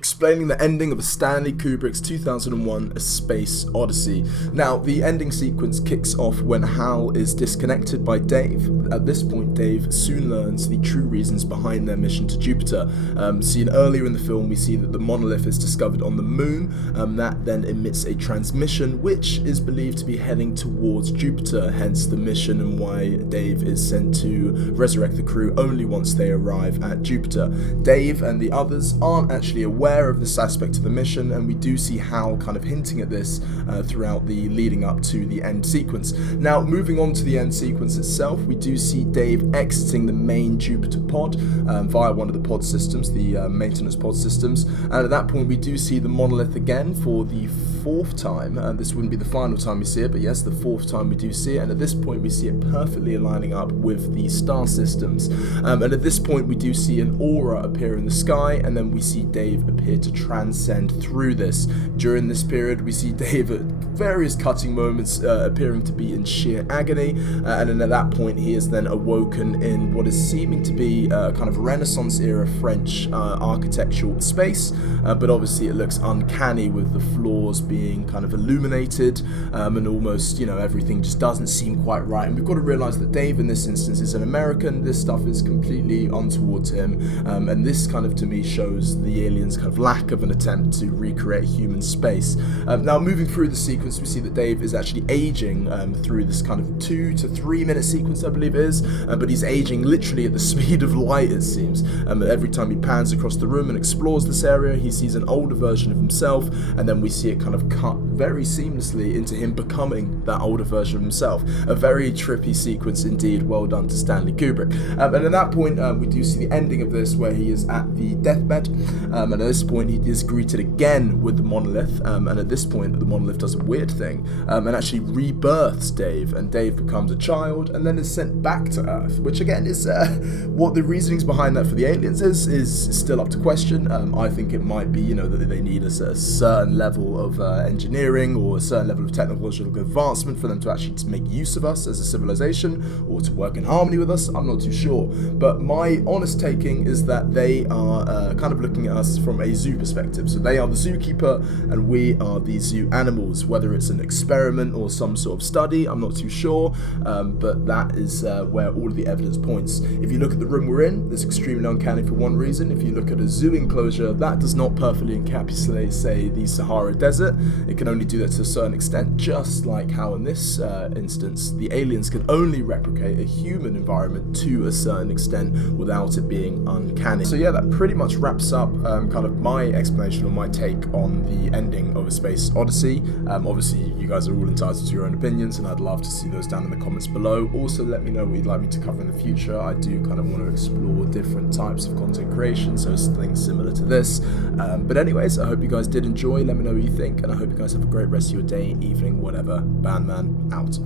explaining the ending of Stanley Kubrick's 2001 A Space Odyssey. Now, the ending sequence kicks off when Hal is disconnected by Dave. At this point, Dave soon learns the true reasons behind their mission to Jupiter. Seen earlier in the film, we see that the monolith is discovered on the moon. That then emits a transmission, which is believed to be heading towards Jupiter, hence the mission and why Dave is sent to resurrect the crew only once they arrive at Jupiter. Dave and the others aren't actually aware of this aspect of the mission, and we do see Hal kind of hinting at this throughout the leading up to the end sequence. Now, moving on to the end sequence itself, we do see Dave exiting the main Jupiter pod via one of the pod systems, the maintenance pod systems, and at that point we do see the monolith again for the fourth time. This wouldn't be the final time we see it, but yes, the fourth time we do see it, and at this point we see it perfectly aligning up with the star systems. And at this point we do see an aura appear in the sky, and then we see Dave appear to transcend through this. During this period we see Dave at various cutting moments appearing to be in sheer agony, and then at that point he is then awoken in what is seeming to be kind of Renaissance era French architectural space, but obviously it looks uncanny with the floors being kind of illuminated, and almost, you know, everything just doesn't seem quite right. And we've got to realize that Dave in this instance is an American. This stuff is completely untoward to him, and this kind of to me shows the aliens' kind of lack of an attempt to recreate human space. Now, moving through the sequence, we see that Dave is actually aging through this kind of 2 to 3 minute sequence, I believe it is, but he's aging literally at the speed of light, it seems. Every time he pans across the room and explores this area, he sees an older version of himself, and then we see it kind of cut very seamlessly into him becoming that older version of himself. A very trippy sequence indeed. Well done to Stanley Kubrick. And at that point, we do see the ending of this where he is at the deathbed, and at this point he is greeted again with the monolith, and at this point the monolith does a weird thing and actually rebirths Dave, and Dave becomes a child and then is sent back to Earth, which again is what the reasonings behind that for the aliens is still up to question. I think it might be, you know, that they need a certain level of engineering or a certain level of technological advancement for them to actually make use of us as a civilization or to work in harmony with us. I'm not too sure, but my honest taking is that they are kind of looking at us from a zoo perspective. So they are the zookeeper and we are the zoo animals. Whether it's an experiment or some sort of study, I'm not too sure, but that is where all of the evidence points. If you look at the room we're in, it's extremely uncanny for one reason. If you look at a zoo enclosure, that does not perfectly encapsulate, say, the Sahara Desert. It can only do that to a certain extent, just like how in this instance, the aliens can only replicate a human environment to a certain extent without it being uncanny. So yeah, that pretty much wraps up kind of my explanation or my take on the ending of A Space Odyssey. Obviously, you guys are all entitled to your own opinions, and I'd love to see those down in the comments below. Also, let me know what you'd like me to cover in the future. I do kind of want to explore different types of content creation, so things similar to this. But anyways, I hope you guys did enjoy. Let me know what you think, and I hope you guys have a great rest of your day, evening, whatever. Bandman out.